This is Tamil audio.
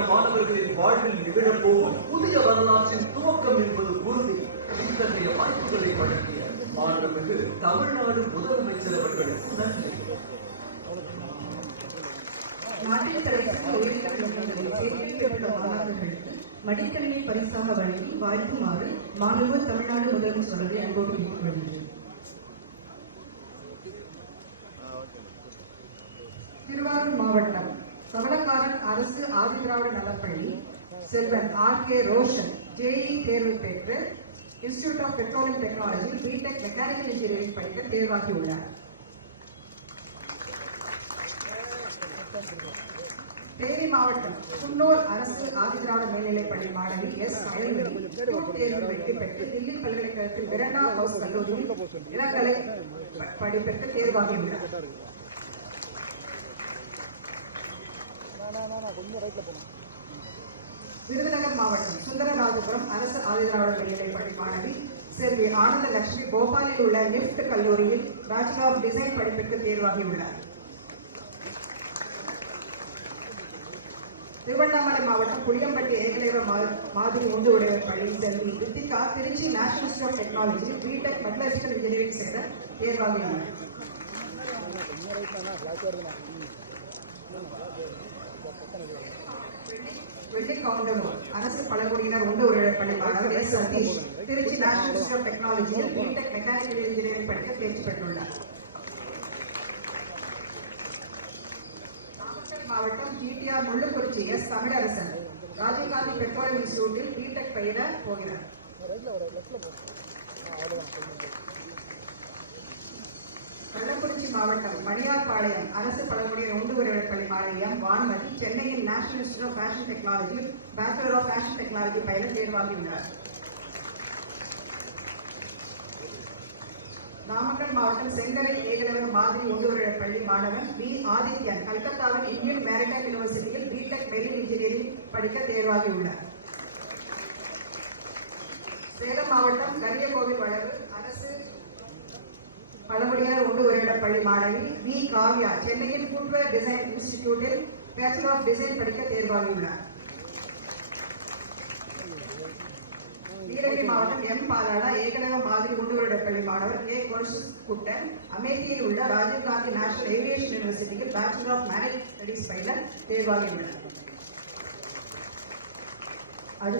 சிறுபான்மையின மாணவர்களின் வாழ்வில் நிகழப்போகும் புதிய வரலாற்றின் துவக்கம் என்பது உறுதி. இத்தகைய வாய்ப்புகளை வழங்கிய மாண்புமிகு தமிழ்நாடு முதலமைச்சர் அவர்களுக்கு நன்றி. நாட்டில் கிடைக்கும் மாணவர்களுக்கு மடிக்கணினி பரிசாக வழங்கி வாழ்த்துமாறு மாண்புமிகு தமிழ்நாடு முதலமைச்சர் அவர்களை அன்போடு கேட்டுக்கொள்கிறேன். திருவாரூர் மாவட்டம் சவளக்காரன் அரசு ஆதிதிராவிட நலப்பள்ளி செல்வன் R.K. ரோஷன் JEE தேர்வு பெற்று institute of petroleum technology BTech mechanical engineering படிக்க தேர்வாகியுள்ளார். தேனி மாவட்டம் குன்னூர் அரசு ஆதிதிராவிட மேல்நிலைப்பள்ளி மாணவி S. அயல்மணி தேர்வு வெற்றி பெற்று தில்லி பல்கலைக்கழகத்தில் மிரண்டா ஹவுஸ் கல்லூரியில் இளங்கலை படிப்பிற்கு தேர்வாகியுள்ளார். விருதுநகர் மாவட்டம் சுந்தரராஜபுரம் அரசு ஆதிதிராவிட மேல்நிலைப்பள்ளி மாணவி செல்வி ஆனந்த லட்சுமி போபாலில் உள்ள நிப்ட் கல்லூரியில் பேச்சுலர் ஆஃப் டிசைன் படிப்பிற்கு தேர்வாகியுள்ளார். திருவண்ணாமலை மாவட்டம் புளியம்பட்டி ஏகலைவ மாதிரி உண்டு உடையவர் பள்ளி செல்வி Rithika Trichy National institute of Technology BTech metallurgical engineering சேர தேர்வாகியுள்ளார். வெள்ளிக்கவுண்டனூர் அரசு பழங்குடியினர் உண்டு உடையவர் பள்ளி மாணவர் S. Sathish Trichy National institute of டெக்னாலஜியில் பிடெக் மெக்கானிக்கல் இன்ஜினியரிங் படிக்க தேர்ச்சி பெற்றுள்ளார். மாவட்டம் GTR Mullukurichi S. Tamilarasan Rajiv Gandhi petroleum இன்ஸ்டிடியூட்டில் பிடெக் பயில போகிறார். கள்ளக்குறிச்சி மாவட்டம் மணியார்பாளையம் அரசு பழங்குடியினர் உண்டு உறைவர் பள்ளி மாணவி M. வான்மதி சென்னையில் national institute of fashion technology bachelor of fashion technology பயில தேர்வாகியுள்ளார். நாமக்கல் மாவட்டம் செங்கரை ஏகலவர் மாதிரி உண்டு உறைவர் பள்ளி மாணவன் V. ஆதித்யன் கல்கத்தாவின் இந்தியன் மேரிடைம் யூனிவர்சிட்டியில் பிடெக் மெரின் இன்ஜினியரிங் படிக்க தேர்வாகியுள்ளார். சேலம் மாவட்டம் கரியகோவில் வளவு அரசு பழங்குடியினர் உண்டு உறைவிடப் பள்ளி மாணவி V. காவ்யா சென்னையில் ஃபுட்வேர் டிசைன் இன்ஸ்டிடியூட்டில் பேச்சுலர் ஆஃப் டிசைன் படிக்க தேர்வாகியுள்ளார். நீலகிரி மாவட்டம் M. பாலாடா ஏகலவ மாதிரி உண்டு உறைவிடப் பள்ளி மாணவர் K. குட்டன் அமேதியில் உள்ள ராஜீவ்காந்தி நேஷனல் ஏவியேஷன் யூனிவர்சிட்டியில் பேச்சுலர் ஆஃப் மேனேஜ் ஸ்டடீஸ் பயில தேர்வாகியுள்ளார்.